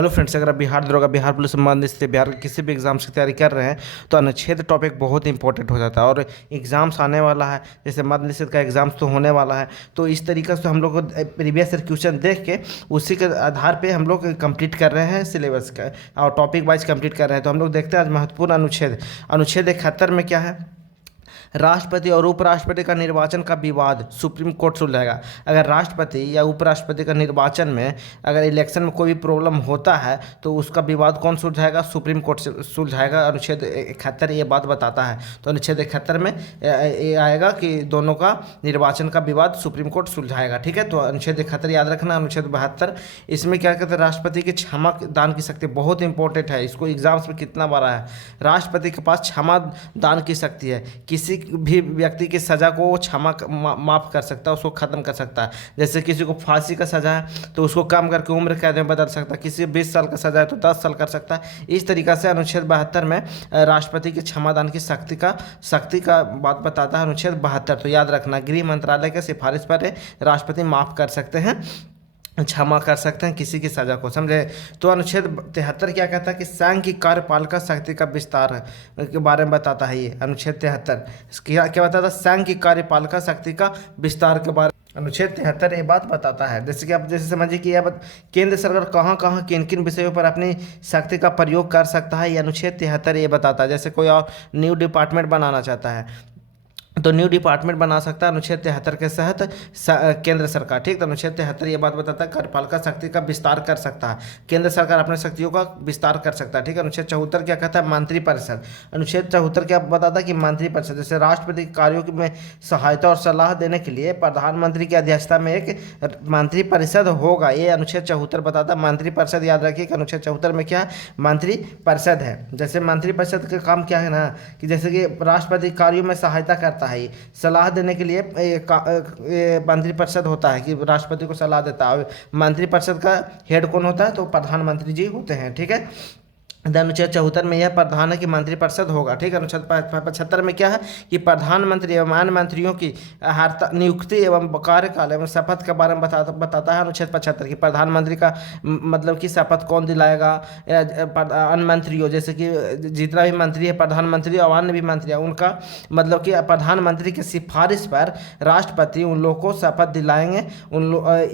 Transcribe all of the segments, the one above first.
Hello friends, अगर आप बिहार दरोगा, बिहार पुलिस संबंधित से बिहार के किसी भी एग्जाम्स की तैयारी कर रहे हैं तो अनुच्छेद टॉपिक बहुत इंपॉर्टेंट हो जाता है। और एग्जाम्स आने वाला है, जैसे मद्य निषेध का एग्जाम्स तो होने वाला है, तो इस तरीके से हम लोग को प्रीवियस ईयर क्वेश्चन देख के उसी के आधार पे हम लोग कंप्लीट कर रहे हैं सिलेबस का और टॉपिक वाइज कंप्लीट कर रहे हैं। तो हम लोग देखते हैं आज महत्वपूर्ण अनुच्छेद अनुच्छेद 71 में क्या है। राष्ट्रपति और उपराष्ट्रपति का निर्वाचन का विवाद सुप्रीम कोर्ट सुलझाएगा। अगर राष्ट्रपति या उपराष्ट्रपति का निर्वाचन में अगर इलेक्शन में कोई भी प्रॉब्लम होता है तो उसका विवाद कौन सुलझाएगा? सुप्रीम कोर्ट से सुलझाएगा। अनुच्छेद 71 ये बात बताता है। तो अनुच्छेद 71 में ये आएगा कि दोनों का निर्वाचन का विवाद सुप्रीम कोर्ट सुलझाएगा। ठीक है, तो अनुच्छेद 71 याद रखना। अनुच्छेद 72 इसमें क्या कहते हैं? राष्ट्रपति की क्षमा दान की शक्ति बहुत इंपॉर्टेंट है। इसको एग्जाम्स में कितना बार है, राष्ट्रपति के पास क्षमा दान की शक्ति है। किसी भी व्यक्ति की सज़ा को वो क्षमा माफ़ कर सकता है, उसको ख़त्म कर सकता है। जैसे किसी को फांसी का सज़ा है तो उसको कम करके उम्र कैद में बदल सकता है। किसी 20 साल का सज़ा है तो 10 साल कर सकता है। इस तरीक़ा से अनुच्छेद 72 में राष्ट्रपति के क्षमादान की शक्ति का बात बताता है अनुच्छेद 72। तो याद रखना, गृह मंत्रालय के सिफारिश पर राष्ट्रपति माफ़ कर सकते हैं, क्षमा कर सकते हैं किसी की सज़ा को, समझे। तो अनुच्छेद 73 क्या कहता है कि संघ की कार्यपालिका शक्ति का विस्तार के बारे में बताता है। ये अनुच्छेद 73 क्या क्या बताता है? संघ की कार्यपालिका शक्ति का विस्तार के बारे में अनुच्छेद 73 ये बात बताता है। जैसे कि आप जैसे समझिए कि यह केंद्र सरकार कहाँ कहाँ किन किन विषयों पर अपनी शक्ति का प्रयोग कर सकता है, ये अनुच्छेद 73 ये बताता है। जैसे कोई और न्यू डिपार्टमेंट बनाना चाहता है तो न्यू डिपार्टमेंट बना सकता है अनुच्छेद 73 के तहत केंद्र सरकार। ठीक, तो अनुच्छेद 73 ये बात बताता है कार्यपालिका शक्ति का विस्तार कर सकता है, केंद्र सरकार अपने शक्तियों का विस्तार कर सकता है। ठीक है, अनुच्छेद 74 क्या कहता है? मंत्रिपरिषद। अनुच्छेद 74 क्या बताता है कि मंत्रिपरिषद जैसे राष्ट्रपति के कार्यों में सहायता और सलाह देने के लिए प्रधानमंत्री की अध्यक्षता में एक मंत्रिपरिषद होगा। ये अनुच्छेद 74 बताता है। मंत्रिपरिषद याद रखिए कि अनुच्छेद 74 में क्या है? मंत्रिपरिषद है। जैसे मंत्रिपरिषद का काम क्या है ना, कि जैसे कि राष्ट्रपति कार्यों में सहायता करता है, सलाह देने के लिए मंत्रिपरिषद होता है कि राष्ट्रपति को सलाह देता है। मंत्रिपरिषद का हेड कौन होता है? तो प्रधानमंत्री जी होते हैं। ठीक है, अनुच्छेद 74 में यह प्रावधान है कि मंत्रिपरिषद होगा। ठीक है, अनुच्छेद 75 में क्या है कि प्रधानमंत्री एवं अन्य मंत्रियों की नियुक्ति एवं कार्यकाल एवं शपथ के बारे में बताता है। अनुच्छेद 75 की प्रधानमंत्री का मतलब कि शपथ कौन दिलाएगा? अन्य मंत्रियों, जैसे कि जितना भी मंत्री है प्रधानमंत्री और अन्य भी मंत्री है उनका मतलब कि प्रधानमंत्री की सिफारिश पर राष्ट्रपति उन लोगों को शपथ दिलाएंगे।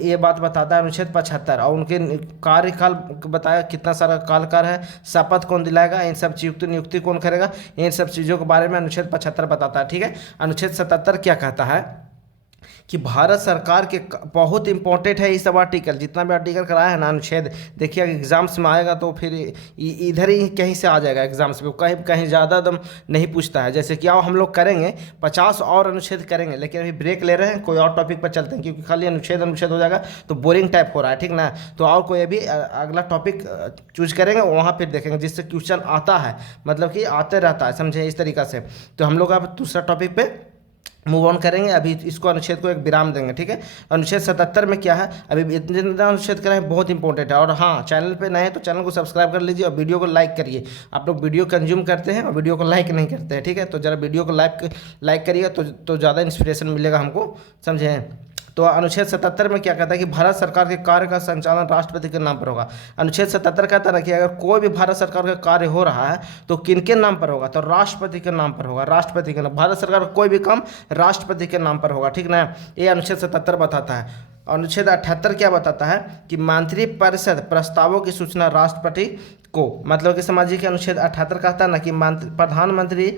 ये बात बताता है अनुच्छेद 75। और उनके कार्यकाल बताया कितना सारा कालकाल है, शपथ कौन दिलाएगा, इन सब चीज़ों की नियुक्ति कौन करेगा, इन सब चीज़ों के बारे में अनुच्छेद 75 बताता है। ठीक है, अनुच्छेद 77 क्या कहता है कि भारत सरकार के बहुत इंपॉर्टेंट है ये सब आर्टिकल, जितना भी आर्टिकल कराया है ना अनुच्छेद, देखिए एग्जाम्स में आएगा तो फिर इधर ही कहीं से आ जाएगा एग्जाम्स में, कहीं कहीं ज़्यादा दम नहीं पूछता है। जैसे कि आओ हम लोग करेंगे 50 और अनुच्छेद करेंगे, लेकिन अभी ब्रेक ले रहे हैं, कोई और टॉपिक पर चलते हैं क्योंकि खाली अनुच्छेद अनुच्छेद हो जाएगा तो बोरिंग टाइप हो रहा है। ठीक ना, तो और कोई अभी अगला टॉपिक चूज करेंगे, वहाँ फिर देखेंगे जिससे क्वेश्चन आता है, मतलब कि आते रहता है, समझे इस तरीक़ा से। तो हम लोग अब दूसरा टॉपिक पे मूव ऑन करेंगे। अभी इसको अनुच्छेद को एक विराम देंगे। ठीक है, अनुच्छेद 77 में क्या है? अभी इतने अनुच्छेद कराएं, बहुत इंपॉर्टेंट है। और हाँ, चैनल पे नए हैं तो चैनल को सब्सक्राइब कर लीजिए और वीडियो को लाइक करिए। आप लोग वीडियो कंज्यूम करते हैं और वीडियो को लाइक नहीं करते हैं। ठीक है, तो जरा वीडियो को लाइक करिएगा तो ज़्यादा इंस्पिरेशन मिलेगा हमको, समझे। तो अनुच्छेद 77 में क्या कहता है कि भारत सरकार के कार्य का संचालन राष्ट्रपति के नाम पर होगा। अनुच्छेद 77 कहता है कि अगर कोई भी भारत सरकार का कार्य हो रहा है तो किनके नाम पर होगा? तो राष्ट्रपति के नाम पर होगा, राष्ट्रपति के नाम। भारत सरकार का कोई भी काम राष्ट्रपति के नाम पर होगा। ठीक ना, ये अनुच्छेद 77 बताता है। अनुच्छेद 78 क्या बताता है कि मंत्रिपरिषद प्रस्तावों की सूचना राष्ट्रपति को, मतलब कि समझिए कि अनुच्छेद 78 कहता है ना कि प्रधानमंत्री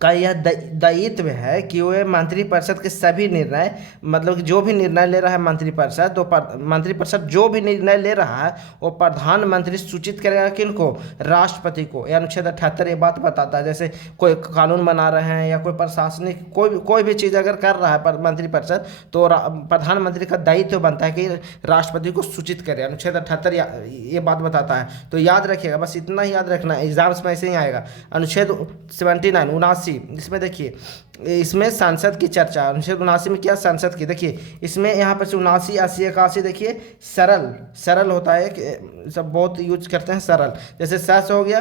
का यह दायित्व है कि वह मंत्रिपरिषद के सभी निर्णय, मतलब कि जो भी निर्णय ले रहा है मंत्रिपरिषद, तो मंत्रिपरिषद जो भी निर्णय ले रहा है वो प्रधानमंत्री सूचित करेगा किनको? राष्ट्रपति को। यह अनुच्छेद 78 ये बात बताता है। जैसे कोई कानून बना रहे हैं या कोई प्रशासनिक कोई भी चीज़ अगर कर रहा है मंत्रिपरिषद तो प्रधानमंत्री का दायित्व बनता है कि राष्ट्रपति को सूचित करे। अनुच्छेद 78 ये बात बताता है। तो याद रखिएगा, बस इतना ही याद रखना, एग्जाम्स में ऐसे ही आएगा। अनुच्छेद 79 79 इसमें देखिए इसमें सांसद की चर्चा, अनुच्छेद 79 में क्या संसद की, देखिए इसमें यहाँ पर 79, 80, 81 देखिए सरल सरल होता है कि सब बहुत यूज करते हैं सरल। जैसे स से हो गया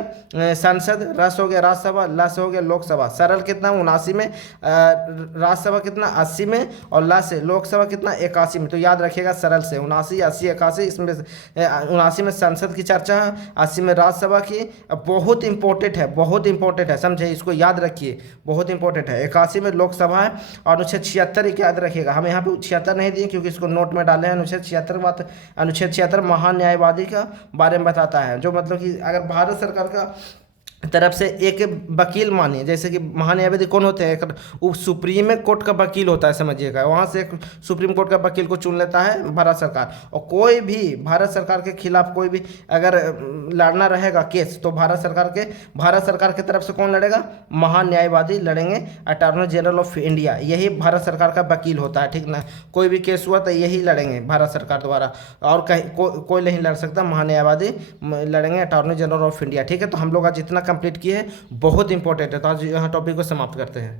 संसद, र से हो गया राज्यसभा, ल से हो गया लोकसभा। सरल कितना 79 में, राज्यसभा कितना 80 में, और ल से लोकसभा कितना 81 में। तो याद रखिएगा सरल से 79, 80, 81, इसमें 79 में संसद की चर्चा है, 80 में राज्यसभा की। बहुत इंपॉर्टेंट है, बहुत इंपॉर्टेंट है, समझे, इसको याद रखिए, बहुत इंपॉर्टेंट है। 81 में लोकसभा है। और अनुच्छेद 76 एक याद रखिएगा, हम यहाँ पे 76 नहीं दिए क्योंकि इसको नोट में डाले हैं। अनुच्छेद 76 बात, अनुच्छेद 76 महान्यायवादी का बारे में बताता है, जो मतलब कि अगर भारत सरकार का तरफ से एक वकील मानिए, जैसे कि महान्यायवादी कौन होते हैं, एक वो सुप्रीम कोर्ट का वकील होता है, समझिएगा, वहाँ से एक सुप्रीम कोर्ट का वकील को चुन लेता है भारत सरकार। और कोई भी भारत सरकार के खिलाफ कोई भी अगर लड़ना रहेगा केस, तो भारत सरकार की तरफ से कौन लड़ेगा, महान्यायवादी लड़ेंगे, अटॉर्नी जनरल ऑफ इंडिया, यही भारत सरकार का वकील होता है, ठीक ना। कोई भी केस हुआ तो यही लड़ेंगे भारत सरकार द्वारा, और कहीं कोई नहीं लड़ सकता, महान्यायवादी लड़ेंगे, अटॉर्नी जनरल ऑफ इंडिया, ठीक है। तो हम लोग आज जितना कंप्लीट किए हैं बहुत इंपॉर्टेंट है, तो आज यहाँ टॉपिक को समाप्त करते हैं।